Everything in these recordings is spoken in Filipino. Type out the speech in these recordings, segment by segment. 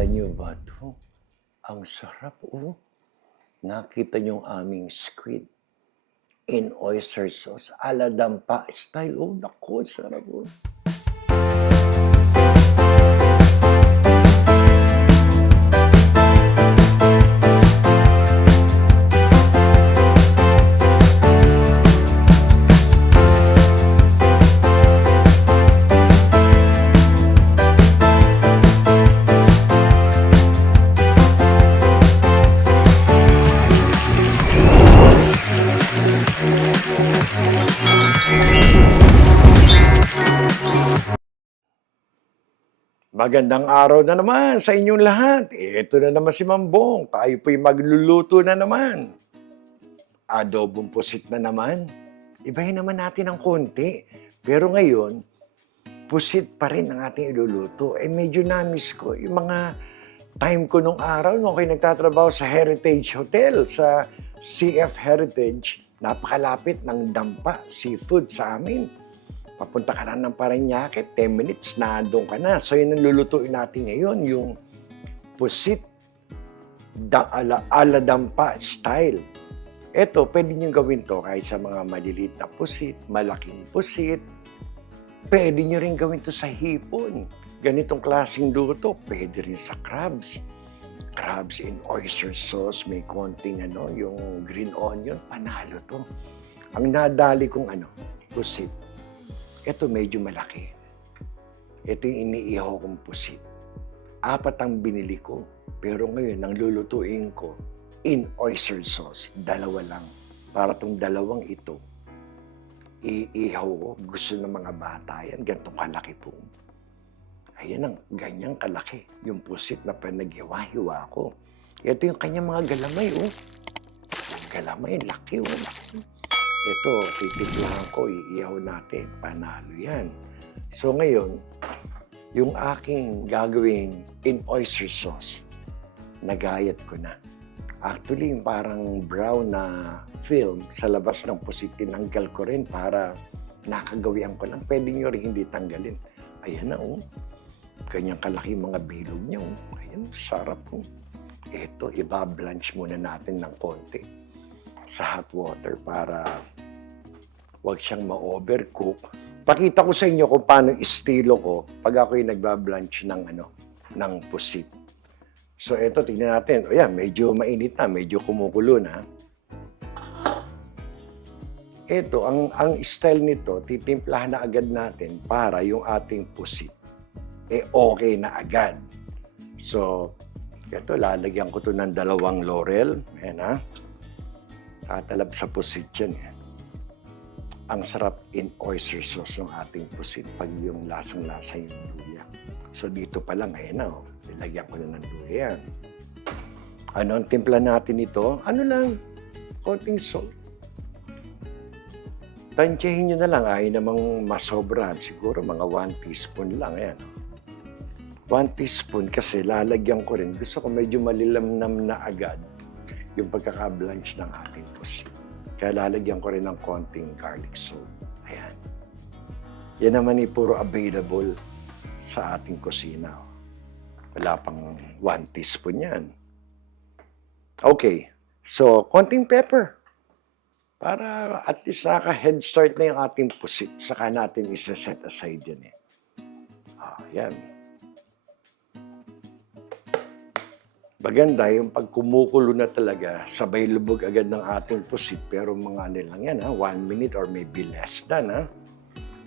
Nakita niyo ba 'to? Ang sarap, oh. Nakita niyo yung aming squid in oyster sauce, ala dampa style. Oh, naku, sarap, oh. Magandang araw na naman sa inyong lahat. Ito na naman si Mambong. Tayo po'y magluluto na naman. Adobong pusit na naman. Ibahin naman natin ng konti. Pero ngayon, pusit pa rin ang ating iluluto. Medyo na-miss ko yung mga time ko nung araw nung ako'y nagtatrabaho sa Heritage Hotel, sa CF Heritage. Napakalapit ng Dampa Seafood sa amin. Papunta ka na ng Parañaque, 10 minutes, nandun ka na. So, yun ang lulutuin natin ngayon, yung pusit ala dampa style. Ito, pwede nyo gawin to kahit sa mga maliliit na pusit, malaking pusit. Pwede nyo rin gawin to sa hipon. Ganitong klaseng luto, pwede rin sa crabs. Crabs in oyster sauce, may konting yung green onion, panalo to. Ang nadali kong pusit. Ito medyo malaki. Ito yung iniihaw kong pusit. 4 ang binili ko. Pero ngayon, ang lulutuin ko, in oyster sauce, 2 lang. Para tong 2 ito, iihaw ko. Gusto ng mga bata yan. Ganitong kalaki po. Ayan ang ganyang kalaki. Yung pusit na pinaghiwa-hiwa ko. Ito yung kanyang mga galamay, oh. Galamay, laki, oh. Ito, titiplahan ko, iihaw natin. Panalo yan. So ngayon, yung aking gagawing in oyster sauce, nagayat ko na. Actually, yung parang brown na film sa labas ng pusit, tinanggal ko rin para nakagawian ko lang. Pwede nyo rin hindi tanggalin. Ayan na, oh. Ganyang kalaki mga bilog niya, oh. Ayan, sarap, oh. Ito, ibablanch muna natin ng konti sa hot water para wag siyang ma-overcook. Pakita ko sa inyo kung paano estilo ko pag ako'y nagbablanch ng pusit. So ito, tingnan natin. O yan, medyo mainit na, medyo kumukulo na. Ito, ang style nito, titimplahan na agad natin para yung ating pusit okay na agad. So, ito, lalagyan ko to ng 2 laurel. Ayan, ha. Tatalab sa pusit yan. Ang sarap in oyster sauce ng ating pusit pag yung lasang-lasa yung luya. So dito pa lang, ayan na, nilagyan ko na ng luya. Ano ang timpla natin ito? Ano lang, konting salt. Tansyahin nyo na lang, ay namang masobran. Siguro mga 1 teaspoon lang, ayan. 1 teaspoon kasi lalagyan ko rin. Gusto ko medyo malilamnam na agad yung pagkaka-blanch ng ating pusit. Kaya lalagyan ko rin ng konting garlic salt. Ayan. Yan naman puro available sa ating kusina. Wala pang 1 teaspoon yan. Okay. So, konting pepper. Para at least naka-head start na yung ating pusit. Saka natin isa-set aside yan eh. Yan. Maganda yung pag kumukulo na talaga, sabay lubog agad ng ating pusit. Pero mga lang yan, 1 minute or maybe less than.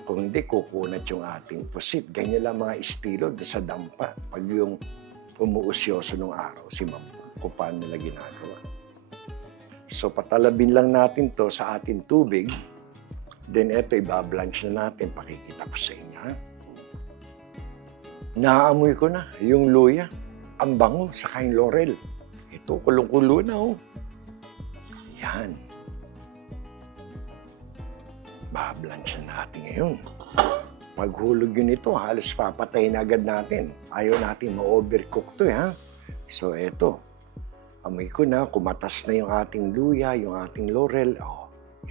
Kung hindi, kukunat yung ating pusit. Ganyan lang mga estilo sa dampa. Pag yung umuusyoso nung araw, si Ma'am, kung paano nila ginagawa. So, patalabin lang natin to sa ating tubig. Then, eto, ibablanch na natin. Pakikita ko sa inyo, Naamoy ko na yung luya. Ang bango, saka yung laurel. Ito, kulong-kulo na, oh. Yan. Bablanch na natin ngayon. Paghulog yun ito, halos papatay na agad natin. Ayaw natin ma-overcook to, So, eto. Amoy ko na, kumatas na yung ating luya, yung ating laurel.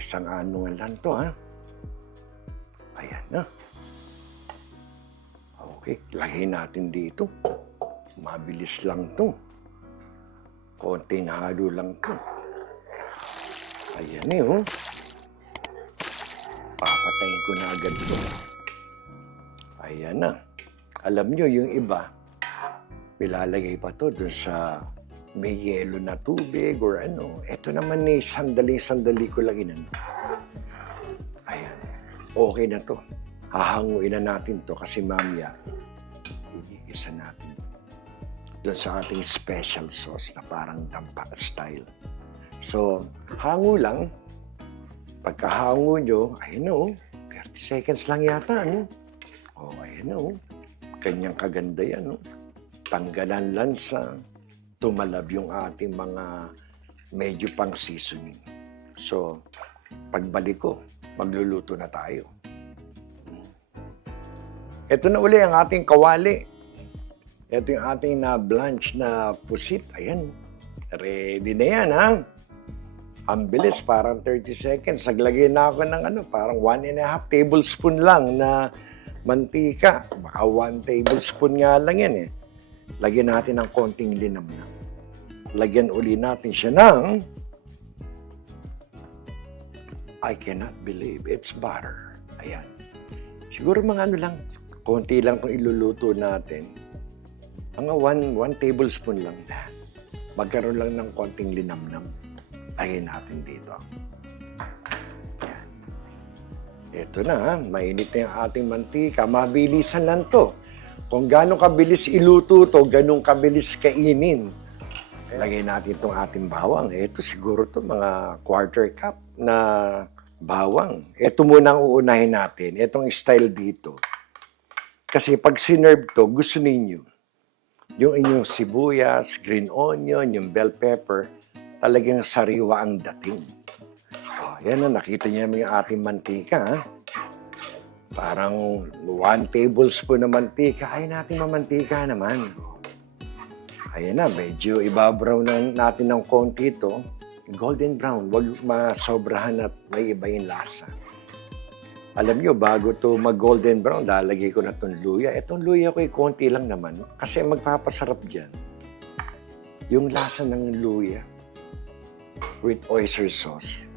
Isang ano lang to, Ayan na. Okay, lagay natin dito. mabilis lang to. Konting halo lang to. Ayan eh, oh. Papatayin ko na agad to. Ayan na. Alam nyo, yung iba, ilalagay pa to dun sa may yelo na tubig or ano. Ito naman eh, sandali-sandali ko lang inano. Ayan. Okay na to. Hahanguin na natin to kasi mamaya, igigisa natin doon sa ating special sauce na parang dampa style. So, hango lang. Pagkahango nyo, ayun o, 30 seconds lang yata, ano? O, ayun o. Kanyang kaganda yan, no? Tanggalan lansa, tumalab yung ating mga medyo pang seasoning. So, pagbalik ko, magluluto na tayo. Ito na uli ang ating kawali. Ito yung ating na-blanch na pusit. Ayan. Ready na yan, ha? Ang bilis, parang 30 seconds. Naglagay na ako ng parang 1.5 tablespoon lang na mantika. Baka 1 tablespoon nga lang yan, eh. Lagyan natin ng konting linamnam. Lagyan uli natin siya ng I cannot believe it's butter. Ayan. Siguro mga lang, konti lang itong iluluto natin. Mga 1 tablespoon lang na. Magkaroon lang ng konting linamnam. Lagyan natin dito. Ayan. Ito na, mainit na yung ating mantika. Mabilisan lang to. Kung gano'ng kabilis iluto to, gano'ng kabilis kainin. Lagay natin itong ating bawang. Ito siguro to mga 1/4 cup na bawang. Ito muna ang uunahin natin. Itong style dito. Kasi pag sinerve to, gusto ninyo. Yung inyong sibuyas, green onion, yung bell pepper, talagang sariwa ang dating. Oh, yan na, nakita niyo naman yung ating mantika. Ha? Parang 1 tablespoon na mantika. Ay, natin mamantika naman. Ayan na, medyo ibabrown na natin ng konti ito. Golden brown, huwag masobrahan at may iba yung lasa. Alam nyo, bago to mag-golden brown, lalagay ko na itong luya. Itong luya ko ay konti lang naman. Kasi magpapasarap dyan. Yung lasa ng luya with oyster sauce.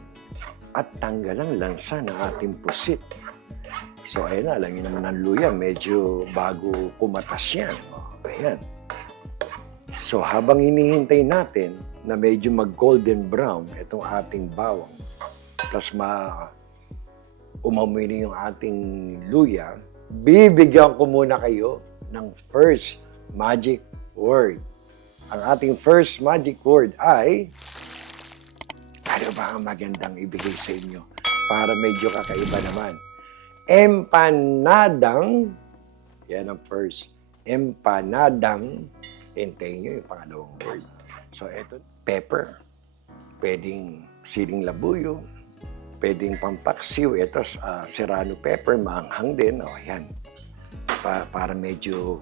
At tanggal ang lansa ng ating pusit. So, ayan na, alam nyo naman ang luya. Medyo bago kumatas yan. Ayan. So, habang hinihintay natin na medyo mag-golden brown itong ating bawang, plus umamoy na yung ating luya, bibigyan ko muna kayo ng first magic word. Ang ating first magic word ay, ano ba ang magandang ibigay sa inyo? Para medyo kakaiba naman. Empanadang, yan ang first. Empanadang, hintayin nyo yung pangalawang word. So, eto, pepper. Pwedeng siling labuyo. Pwedeng pampaksiw. Ito, serrano pepper, maanghang din. O, yan. Para medyo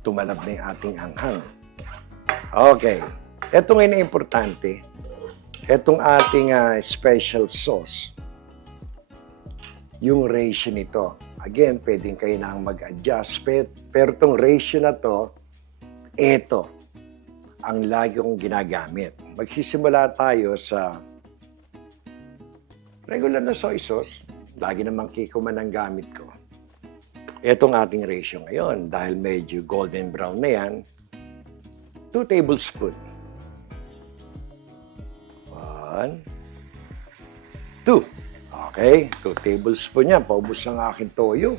tumalab na yung ating anghang. Okay. Ito ngayon na importante. Itong ating special sauce. Yung ratio nito. Again, pwedeng kayo nang mag-adjust. Pero itong ratio na to, ito ang lagi kong ginagamit. Magsisimula tayo sa regular na soy sauce. Lagi namang kikuman ang gamit ko. Itong ating ratio ngayon, dahil medyo golden brown na yan, 2 tablespoon. 1, 2. Okay, 2 tablespoon yan. Paubos ang aking toyo.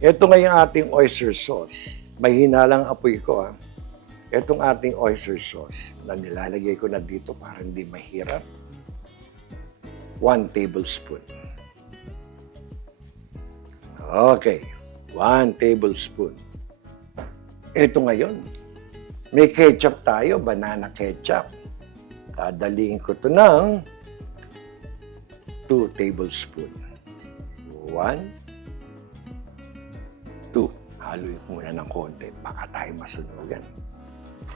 Ito ngayon ating oyster sauce. Mahina lang apoy ko, ha. Itong ating oyster sauce na nilalagay ko na dito para hindi mahirap. 1 tablespoon. Okay, 1 tablespoon. Ito ngayon, may ketchup tayo, banana ketchup. Dadaliin ko ito ng 2 tablespoon. 1, 2. Haluin ko muna ng konti, baka tayo masunugan.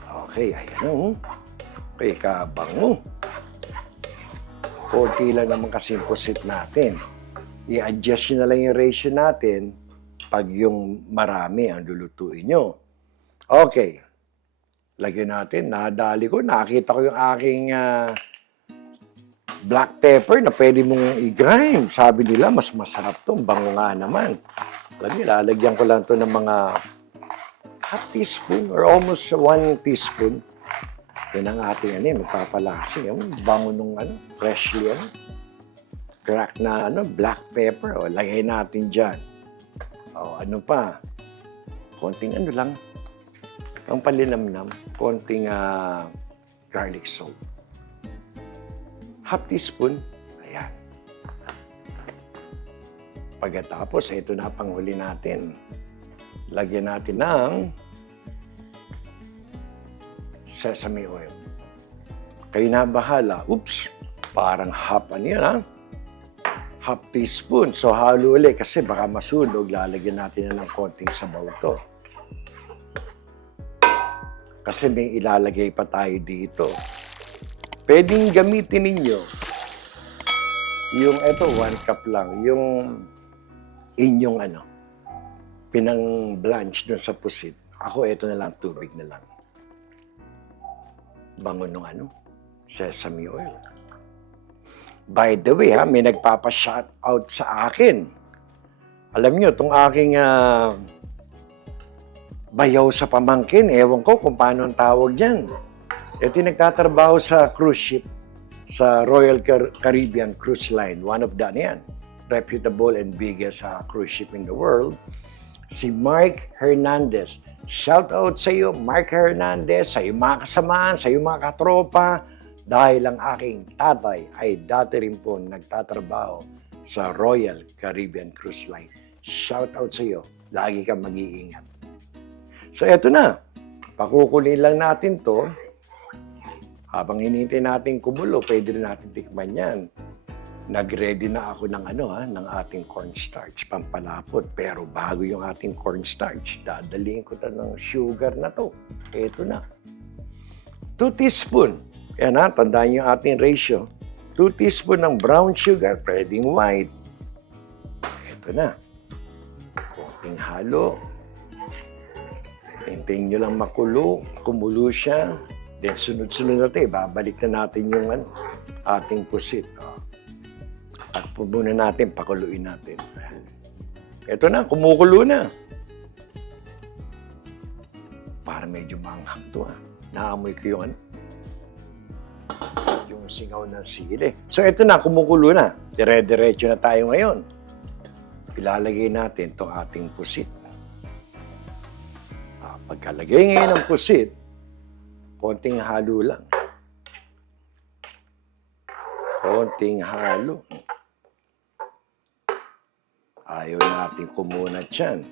Okay, ayan o. Okay, kabango. Konti lang naman kasi yung pusit natin. I-adjust nyo na lang yung ratio natin pag yung marami ang lulutuin nyo. Okay. Lagyan natin. Nadali ko. Nakita ko yung aking black pepper na pwede mong i-grind. Sabi nila, mas masarap to. Bango nga naman. Lalagyan ko lang to ng mga half teaspoon or almost 1 teaspoon. Yan ang ating magpapalasa. Yung bango nung freshly crack na black pepper. O, lagay natin dyan. O, ano pa? Konting lang. Ang palinamnam. Konting garlic salt. Half teaspoon. Ayan. Pagkatapos, ito na panghuli natin. Lagyan natin ng sesame oil. Kayo na bahala. Oops! Parang half half teaspoon. So, halo ulit kasi baka masunog. Lalagyan natin na ng konting sabaw to. Kasi may ilalagay pa tayo dito. Pwedeng gamitin ninyo yung 1 cup lang. Yung inyong pinang blanch dun sa pusit. Ako, ito na lang, tubig na lang. Bango nung sesame oil. By the way, may nagpapa-shout out sa akin. Alam nyo, itong aking bayaw sa pamangkin, ewan ko kung paano ang tawag dyan. Ito yung nagtatrabaho sa cruise ship, sa Royal Caribbean Cruise Line. One of the, reputable and biggest cruise ship in the world. Si Mark Hernandez. Shout out sa iyo, Mark Hernandez, sa iyong mga kasamahan, sa iyong mga katropa, dahil ang aking tatay ay dati rin po nagtatrabaho sa Royal Caribbean Cruise Line. Shout out sa iyo, lagi kang mag-iingat. So eto na, pakukulin lang natin to. Habang hinihintay natin kumulo, pwede rin natin tikman yan. Nag-ready na ako ng ng ating cornstarch, pampalapot. Pero bago yung ating cornstarch, dadalhin ko ng sugar na to. Ito na. 2 teaspoon. Yan tandaan yung ating ratio. 2 teaspoon ng brown sugar, pwedeng white. Ito na. Konting halo. Hintayin nyo lang makulo. Kumulo siya. Then sunod-sunod natin, babalik na natin yung ating pusit. Takpo muna natin, pakuluin natin. Ito na, kumukulo na. Para medyo manghang to Naamoy ko yung yung singaw ng sili. So ito na, kumukulo na. Dire-diretso na tayo ngayon. Ilalagay natin itong ating pusit. Pagkalagay ngayon ng pusit, konting halo lang. Konting halo. Ayaw natin kumunat yan.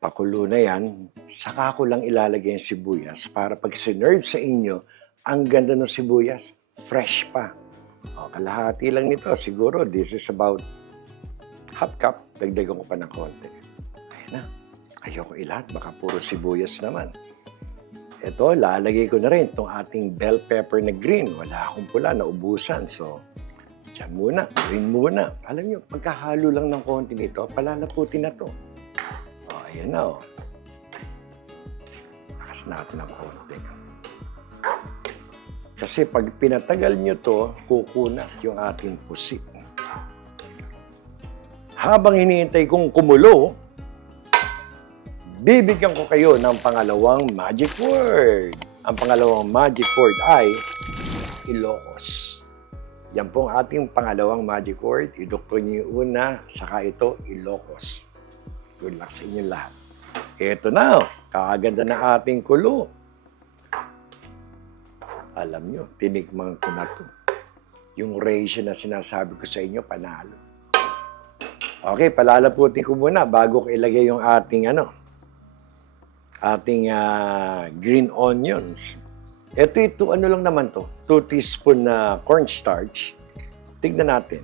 Pakulo na yan, saka ko lang ilalagay yung sibuyas para pag sinerve sa inyo, ang ganda ng sibuyas, fresh pa. Kalahati lang nito. Siguro, this is about half cup. Dagdagan ko pa ng konti. Ayan na. Ayoko ilahat, baka puro sibuyas naman. Ito, lalagay ko na rin itong ating bell pepper na green. Wala akong pula, naubusan. So, dyan muna, green muna. Alam nyo, pagkahalo lang ng konti nito, palalaputin na to. Ayan na Lakas natin ng konti. Kasi pag pinatagal nyo to, kukunat yung ating pusit. Habang hinihintay kong kumulo, bibigyan ko kayo ng pangalawang magic word. Ang pangalawang magic word ay Ilocos. Yan pong ating pangalawang magic word. Idoktor niyo yung una, saka ito, Ilocos. Good luck sa inyo lahat. Ito na, kakaganda na ating kulo. Alam nyo, tinikman ko na to. Yung ratio na sinasabi ko sa inyo, panalo. Okay, palalaputin ko muna bago ko ilagay yung ating ating green onions. Ito lang naman to. 2 teaspoon na cornstarch. Tignan natin.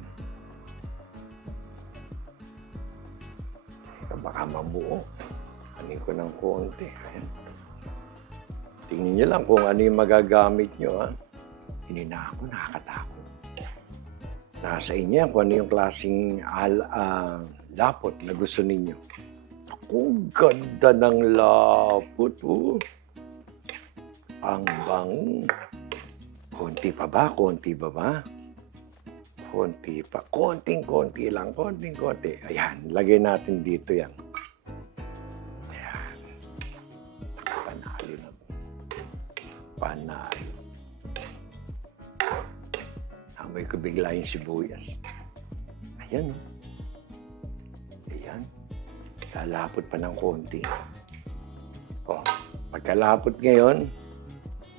Baka mabuo. Anin ko ng konti. Ayan. Tingnan nyo lang kung ano yung magagamit nyo. Hindi na ako nakakatakot. Nasa inyo yan kung ano yung klaseng lapot na gusto ninyo. Ang ganda ng lapot, oh. Ang bango. Konti pa ba? Konti pa ba? Konti pa. Konting-konti lang. Konting-konti. Ayan, lagay natin dito yan. Ayan. Panalo na. Panalo. Amoy ko bigla yung sibuyas. Ayan, oh. Ayan. Lalapot pa ng konti. Oh, pagkalapot ngayon,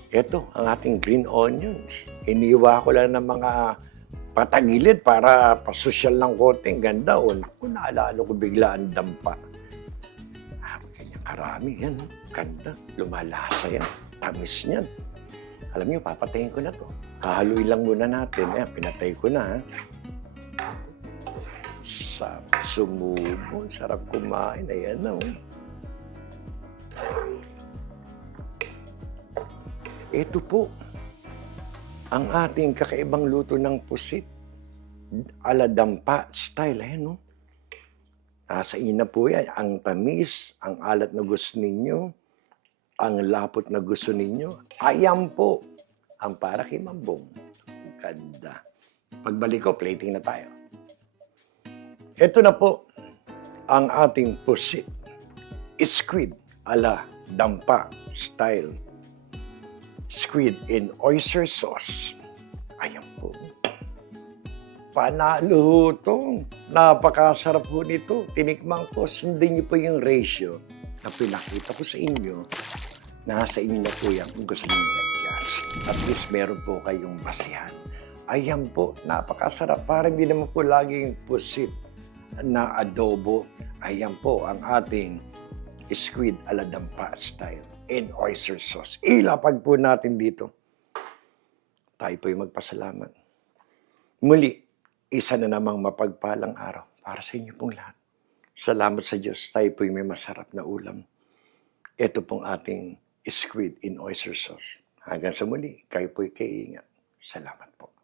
ito ang ating green onions. Iniwa ko lang ng mga patagilid para pasosyal ng konting ganda. O, naku, naalala ko bigla ang dampa. Ganyan karami yan. Ganda. Lumalasa yan. Tamis niyan. Alam niyo, papatayin ko na to. Hahaluin lang muna natin. Ayan, pinatay ko na. Ha? Sumubo. Sarap kumain. Ayan na. Oh. Ito po ang ating kakaibang luto ng pusit. Ala dampa style. Ayan, no? Nasa inyo na po yan. Ang tamis, ang alat na gusto ninyo, ang lapot na gusto ninyo. Ayan po ang para kay Mambong. Ganda. Pagbalik ko, plating na tayo. Ito na po ang ating pusit. Squid ala dampa style. Squid in oyster sauce. Ayan po. Panalo ito. Napakasarap po nito. Tinikman ko, sundin niyo po yung ratio na pinakita ko sa inyo. Nasa inyo na po yan kung gusto niyo i-adjust. At least meron po kayong basihan. Ayan po, napakasarap. Parang hindi naman po laging pusit na adobo. Ayan po ang ating squid ala dampa style in oyster sauce. Ilapag po natin dito. Tayo po'y magpasalamat. Muli, isa na namang mapagpalang araw para sa inyo pong lahat. Salamat sa Diyos. Tayo po'y may masarap na ulam. Ito pong ating squid in oyster sauce. Hanggang sa muli, kayo po'y kaiingat. Salamat po.